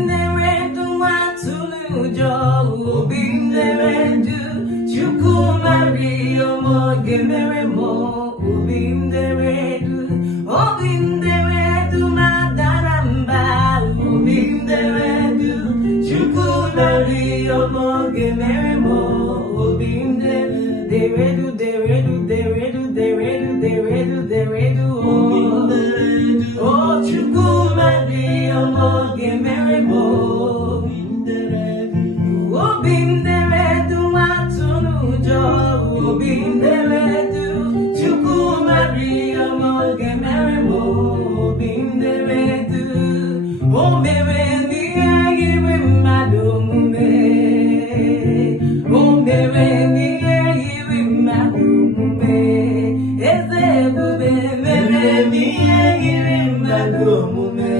Obinderedu atulujo, obinderedu chukwumari omo gemeremo, obinderedu, obinderedu madaramba, obinderedu chukwumari omo gemeremo, obinderedu, deredu, oh chukwumari omo gemeremo, obinderedu atulujo, obinderedu chukwumari omo gemeremo, obinderedu, o mere ndị yiri mmadụ omume, o mere ndị yiri mmadụ omume, eze ebube mere ndị yiri mmadụ omume,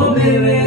o mere